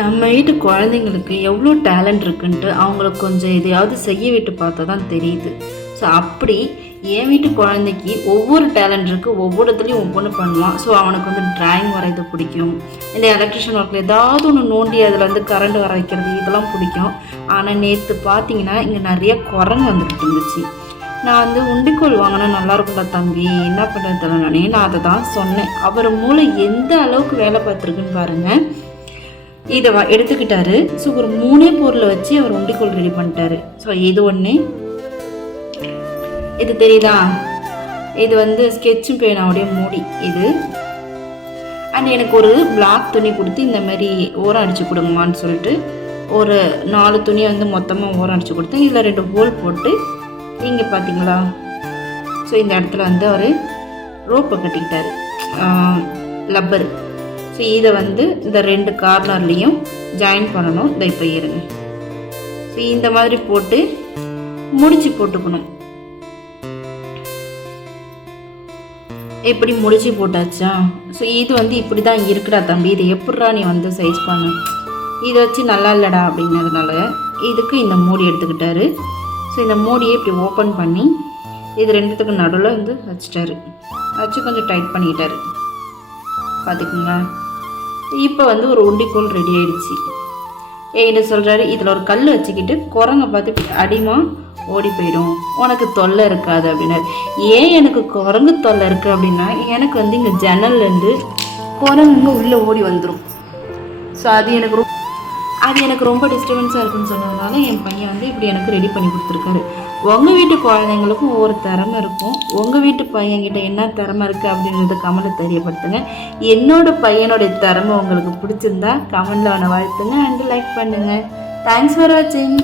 நம்ம வீட்டு குழந்தைங்களுக்கு எவ்வளோ டேலண்ட் இருக்குன்ட்டு அவங்களுக்கு கொஞ்சம் எதையாவது செய்ய விட்டு பார்த்தா தான் தெரியுது. ஸோ அப்படி என் வீட்டு குழந்தைக்கு ஒவ்வொரு டேலண்ட் இருக்குது ஒவ்வொரு இடத்துலையும் ஒவ்வொன்று பண்ணுவான். ஸோ அவனுக்கு வந்து டிராயிங் வரைகிறது பிடிக்கும். இந்த எலக்ட்ரிஷியன் ஒர்க்கில் ஏதாவது ஒன்று நோண்டி அதில் வந்து கரண்ட் வர வைக்கிறது இதெல்லாம் பிடிக்கும். ஆனால் நேற்று பார்த்தீங்கன்னா இங்கே நிறைய குரங்கு வந்துக்கிட்டு இருந்துச்சு. நான் வந்து உண்டிக்கோல் வாங்கினா நல்லா இருக்கும்டா தம்பி என்ன பண்ணுறது தெரியலனே நான் அதை தான் சொன்னேன். அவர் மூளை எந்த அளவுக்கு வேலை பார்த்துருக்குன்னு பாருங்கள் இதை வ எடுத்துக்கிட்டாரு. ஸோ ஒரு மூணே பொருளை வச்சு அவர் ஒண்டிக்கோள் ரெடி பண்ணிட்டாரு. ஸோ இது ஒன்று இது தெரியுதா? இது வந்து ஸ்கெட்சும் பேனாவுடைய மூடி இது. அண்ட் எனக்கு ஒரு பிளாக் துணி கொடுத்து இந்த மாதிரி ஓரம் அடித்து கொடுங்கம்மான்னு சொல்லிட்டு ஒரு நாலு துணி வந்து மொத்தமாக ஓரம் அடித்து கொடுத்து இதில் ரெண்டு ஹோல் போட்டு இங்கே பார்த்தீங்களா ஸோ இந்த இடத்துல வந்து அவர் ரோப்பை கட்டிக்கிட்டார். லப்பர் ஸோ இதை வந்து இந்த ரெண்டு கார்னர்லேயும் ஜாயின் பண்ணணும். இதை இப்போ இருங்க. ஸோ இந்த மாதிரி போட்டு முடிச்சு போட்டுக்கணும். இப்படி முடிச்சு போட்டாச்சா? ஸோ இது வந்து இப்படி தான் இருக்குடா தம்பி. இது எப்படா நீ வந்து சைஸ் பண்ண? இதை வச்சு நல்லா இல்லைடா அப்படிங்கிறதுனால இதுக்கு இந்த மூடி எடுத்துக்கிட்டாரு. ஸோ இந்த மூடியை இப்படி ஓப்பன் பண்ணி இது ரெண்டுத்துக்கு நடுவில் வந்து வச்சுட்டாரு. வச்சு கொஞ்சம் டைட் பண்ணிக்கிட்டாரு. பார்த்துக்குங்களா? இப்போ வந்து ஒரு உண்டிக்கோல் ரெடி ஆயிடுச்சு. என்கிட்ட சொல்கிறாரு இதில் ஒரு கல் வச்சுக்கிட்டு குரங்கை பார்த்து அடிமா ஓடி போயிடும். உனக்கு தொல்லை இருக்காது அப்படின்னாரு. ஏன் எனக்கு குரங்கு தொல்லை இருக்குது அப்படின்னா எனக்கு வந்து இங்கே ஜன்னல்லேருந்து குரங்குங்க உள்ளே ஓடி வந்துடும் ஸோ அது எனக்கு ரொம்ப அது எனக்கு ரொம்ப டிஸ்டர்பன்ஸாக இருக்குன்னு சொன்னதுனால என் பையன் வந்து இப்படி எனக்கு ரெடி பண்ணி கொடுத்துருக்காரு. உங்கள் வீட்டு குழந்தைங்களுக்கும் ஒவ்வொரு திறமை இருக்கும். உங்கள் வீட்டு பையன்கிட்ட என்ன திறமை இருக்குது அப்படின்றத கமெண்ட்டில் தெரியப்படுத்துங்க. என்னோட பையனுடைய திறமை உங்களுக்கு பிடிச்சிருந்தா கமெண்டில் அவனை வாழ்த்துங்க அண்ட் லைக் பண்ணுங்கள் தேங்க்ஸ் ஃபார் வாட்சிங்